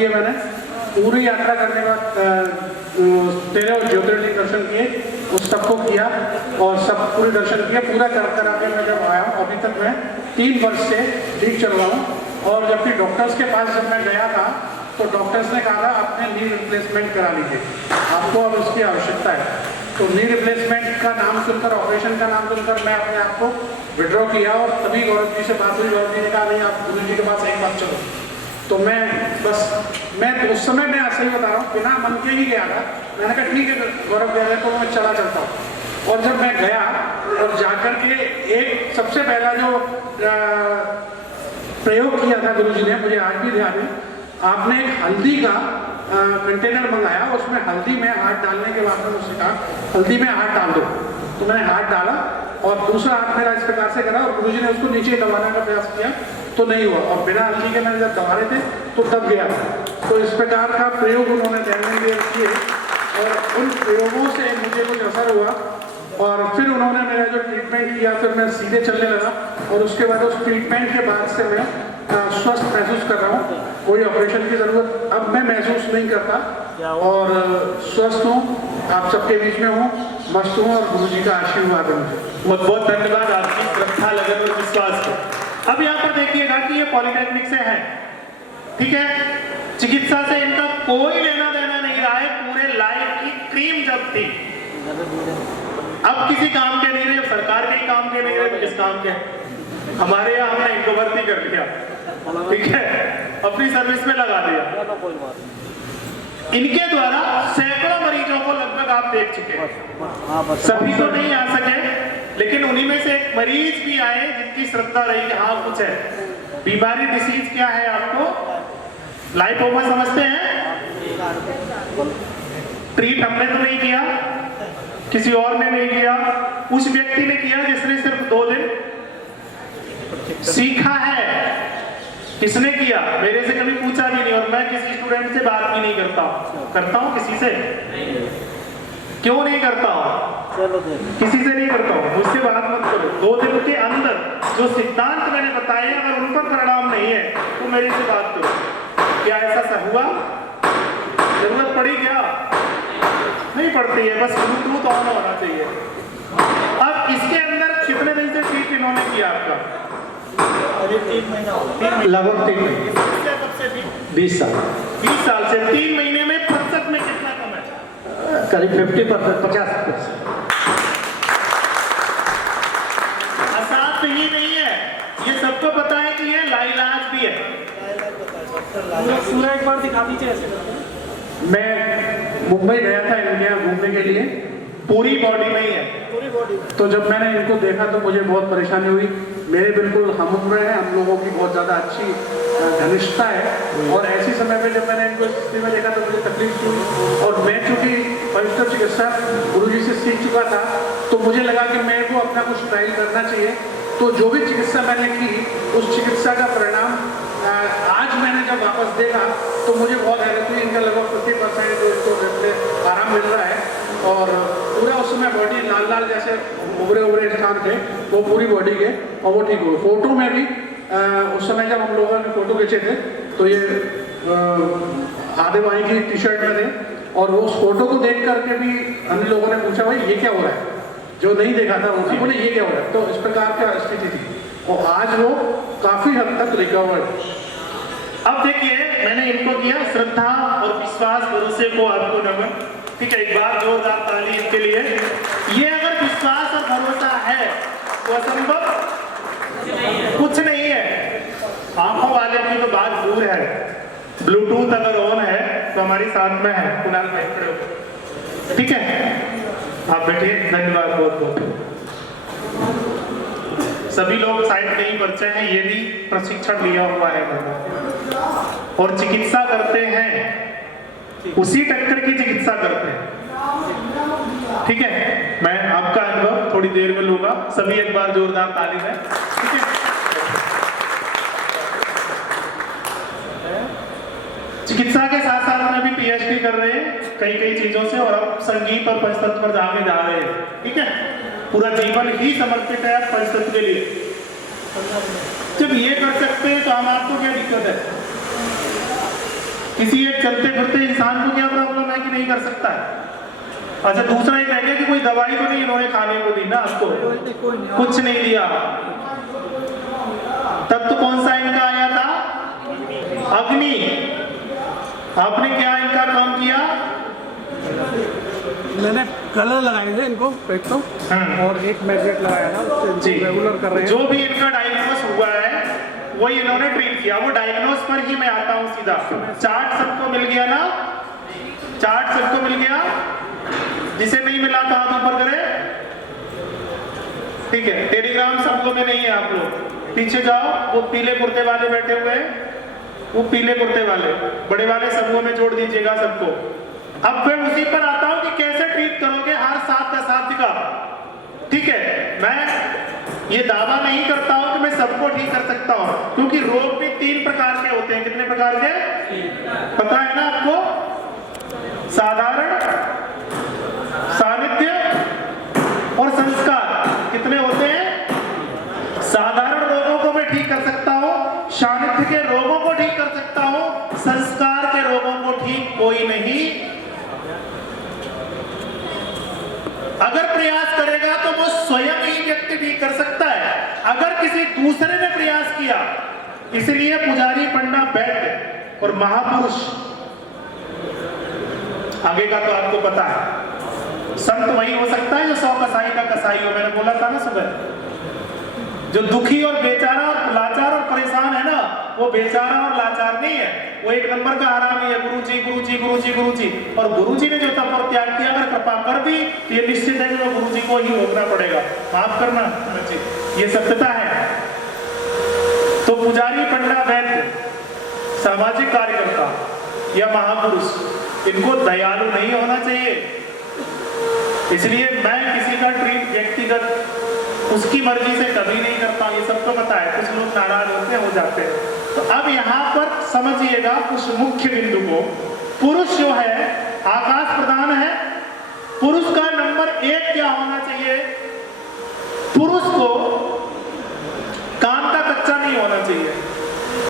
किए मैंने। पूरी यात्रा करने के बाद 13 ज्योतिर्लिंग दर्शन किए, उस सबको किया और सब पूरे दर्शन किए। पूरा करा के मैं जब आया हूँ, अभी तक मैं 3 वर्ष से ठीक चल रहा हूँ। और जबकि डॉक्टर्स के पास जब मैं गया था तो डॉक्टर्स ने कहा था आपने नी रिप्लेसमेंट करा लीजिए, आपको अब उसकी आवश्यकता है। तो नी रिप्लेसमेंट का नाम सुनकर, ऑपरेशन का नाम सुनकर मैं अपने आप को विड्रॉ किया और तभी गौरव जी से बात हुई। गौरव जी ने कहा नहीं आप गुरु जी के पास एक बार चलो। तो मैं उस समय मैं ऐसे ही बता रहा हूँ, बिना मन के ही गया था। मैंने कहा ठीक है गौरव गया तो मैं चला चलता हूँ। और जब मैं गया और जाकर के एक सबसे पहला जो प्रयोग किया था गुरु जी ने, मुझे आज भी ध्यान है, आपने एक हल्दी का कंटेनर मंगाया, उसमें हल्दी में हाथ डालने के बाद में मुझसे कहा हल्दी में हाथ डाल दो। तो मैंने हाथ डाला और दूसरा हाथ मेरा इस प्रकार से करा और गुरु जी ने उसको नीचे दबाने का प्रयास किया तो नहीं हुआ, और बिना हल्दी के मैंने जब दबा रहे थे तो दब गया। तो इस प्रकार का प्रयोग उन्होंने दैनिक किए और उन प्रयोगों से मुझे कुछ असर हुआ और फिर उन्होंने मेरा जो ट्रीटमेंट किया, फिर मैं सीधे चलने लगा और उसके बाद उस ट्रीटमेंट के बाद से मैं स्वस्थ महसूस कर रहा हूँ। कोई ऑपरेशन की ज़रूरत अब मैं महसूस नहीं करता और स्वस्थ हूँ, आप सबके बीच में हूँ, मस्त हूँ और गुरु जी का आशीर्वाद है मुझे। बहुत बहुत धन्यवाद आपकी श्रद्धा, लगन और विश्वास को। अब यहाँ पर देखिएगा कि ये पॉलिटेक्निक से है, ठीक है, चिकित्सा से इनका कोई लेना देना नहीं रहा है। पूरे लाइफ की क्रीम जब थी, अब किसी काम के नहीं रहे, सरकार के काम के नहीं रहे तो किस काम के? हमारे यहाँ हमने इनको भर्ती कर दिया, ठीक है, अपनी सर्विस में लगा दिया। इनके द्वारा सैकड़ों मरीजों को लगभग आप देख चुके हैं। सभी तो नहीं आ सके, लेकिन उन्हीं में से एक मरीज भी आए जिनकी श्रद्धा रही कि हाँ कुछ है। बीमारी डिसीज क्या है आपको? लाइपोमा समझते हैं? ट्रीट हमने तो नहीं किया, किसी और ने नहीं किया, उस व्यक्ति ने किया जिसने सिर्फ 2 दिन सीखा है। किसने किया? मेरे से कभी पूछा भी नहीं और मैं किसी स्टूडेंट से बात भी नहीं करता हूँ किसी से। क्यों नहीं करता हूँ? किसी से नहीं करता हूँ, मुझसे बात मत करो। 2 दिन के अंदर जो सिद्धांत मैंने बताए अगर उन पर परिणाम नहीं है तो मेरे से बात करो। क्या ऐसा हुआ? जरूरत पड़ी क्या? नहीं पड़ती है, बस ब्लूटूथ ऑन होना चाहिए। अब इसके अंदर कितने दिन से ट्रीट इन्होंने किया आपका? लगभग 3 महीने। 20 साल। 20 साल से 3 महीने में प्रतिशत में कितना कम है? करीब 50%, 50%। आसान तो ये नहीं है, ये सबको पता है कि ये लाइलाज भी है। पूरा एक बार दिखा दीजिए ऐसे। मैं मुंबई गया था इंडिया घूमने के लिए, पूरी बॉडी में ही है। तो जब मैंने इनको देखा तो मुझे बहुत परेशानी हुई। मेरे बिल्कुल हम उम्र हैं, हम लोगों की बहुत ज़्यादा अच्छी घनिष्ठता है और ऐसी समय में जब मैंने इनको स्थिति में देखा तो मुझे तकलीफ हुई। और मैं चूँकि पवित्र चिकित्सा गुरुजी से सीख चुका था तो मुझे लगा कि मेरे को अपना कुछ ट्रायल करना चाहिए। तो जो भी चिकित्सा मैंने की उस चिकित्सा का परिणाम आज मैंने जब वापस देखा तो मुझे बहुत हैरत हुई। इनका लगभग 50% इसको आराम मिल रहा है और पूरा उस समय बॉडी लाल लाल जैसे उभरे स्थान थे वो पूरी बॉडी के और वो ठीक हुए। फोटो में भी उस समय जब हम लोगों ने फोटो खींचे थे तो ये आधे भाई की टी-शर्ट में थे और उस फोटो को देख करके भी हम लोगों ने पूछा भाई ये क्या हो रहा है, जो नहीं देखा था उन्होंने बोले ये क्या हो रहा है। तो इस प्रकार की स्थिति थी और आज वो काफी हद तक रिकवर्ड। अब देखिए मैंने इनको किया श्रद्धा और विश्वास, भरोसे को आपको नमन, ठीक है, एक बार जोरदार ताली इनके लिए। ये अगर विश्वास और भरोसा है तो असंभव कुछ नहीं है। आंखों वाले की तो बात दूर है, ब्लूटूथ अगर ऑन है तो हमारी साथ में है। कुणाल भाई खड़े हो, ठीक है, आप बैठिए। धन्यवाद बहुत बहुत। सभी लोग साइड नहीं बच्चे हैं, ये भी प्रशिक्षण लिया हुआ है और चिकित्सा करते हैं, उसी टक्कर की चिकित्सा करते हैं, ठीक है। मैं आपका अनुभव थोड़ी देर में लूंगा, सभी एक बार जोरदार ताली दें, ठीक है। चिकित्सा के साथ साथ में भी पीएचडी कर रहे हैं कई चीजों से और अब संगीत और पंचतत्व पर जाके जा रहे हैं, ठीक है। पूरा जीवन ही समर्पित है पंचतत्व के लिए। जब ये कर सकते हैं तो हम आपको क्या दिक्कत है? किसी एक चलते फिरते इंसान को क्या प्रॉब्लम है कि नहीं कर सकता है? अच्छा, दूसरा एक रह गया कि कोई दवाई तो नहीं इन्होंने खाने को दी ना आपको, कुछ नहीं दिया। तब तो कौन सा इनका आया था? अग्नि। आपने क्या इनका काम किया? मैंने कलर लगाए थे इनको एक तो, और एक मैग्नेट लगाया था, उससे रेगुलर कर रहे हैं। जो भी इनका डायग्नोस हुआ है वही इन्होंने ट्रीट किया। वो डायग्नोस पर ही मैं आता हूं सीधा। चार्ट सबको मिल गया ना? चार्ट सबको मिल गया? जिसे नहीं मिला था हाथ ऊपर करे। ठीक है, टेलीग्राम सबको में नहीं है। आप लोग पीछे जाओ, वो पीले कुर्ते वाले बैठे हुए हैं, वो पीले कुर्ते वाले बड़े वाले समूह में जोड़ दीजिएगा सबको। अब मैं उसी पर आता हूं कि कैसे ट्रीट करोगे हर 7 असाध्य का। ठीक है, मैं ये दावा नहीं करता हूं कि मैं सबको ठीक कर सकता हूं, क्योंकि रोग भी 3 प्रकार के होते हैं। कितने प्रकार के पता है ना आपको? साधारण, सानिध्य और संस्कार। कितने होते हैं? साधारण रोगों को मैं ठीक कर सकता हूं, सानिध्य के रोगों को ठीक कर सकता हूं, संस्कार के रोगों को ठीक कोई नहीं। अगर प्रयास करेगा तो वो स्वयं ही व्यक्ति ठीक कर सकता है, अगर किसी दूसरे ने प्रयास किया। इसलिए पुजारी, पंडा, वैद्य और महापुरुष, आगे का तो आपको पता है। संत वही हो सकता है जो 100 कसाई का कसाई हो। मैंने बोला था ना सुबह, जो दुखी और बेचारा और लाचार और परेशान है ना, वो बेचारा और लाचार नहीं है, वो एक नंबर का आरामी है। गुरुजी गुरुजी गुरुजी गुरुजी। और गुरुजी ने जो तप और त्याग किया, अगर कृपा कर दी तो ये निश्चित है कि वो गुरुजी को ही भोगना पड़ेगा। माफ करना, ये सत्यता है। तो पुजारी, पंडा, वैद्य, सामाजिक कार्यकर्ता या महापुरुष, इनको दयालु नहीं होना चाहिए। इसलिए मैं किसी का ट्रीट व्यक्तिगत उसकी मर्जी से कभी नहीं करता। ये सबको पता है। कुछ लोग नाराज होते हैं, हो जाते हैं। तो अब यहाँ पर समझिएगा कुछ मुख्य बिंदु को। पुरुष जो है आकाश प्रधान है। पुरुष का नंबर 1 क्या होना चाहिए? पुरुष को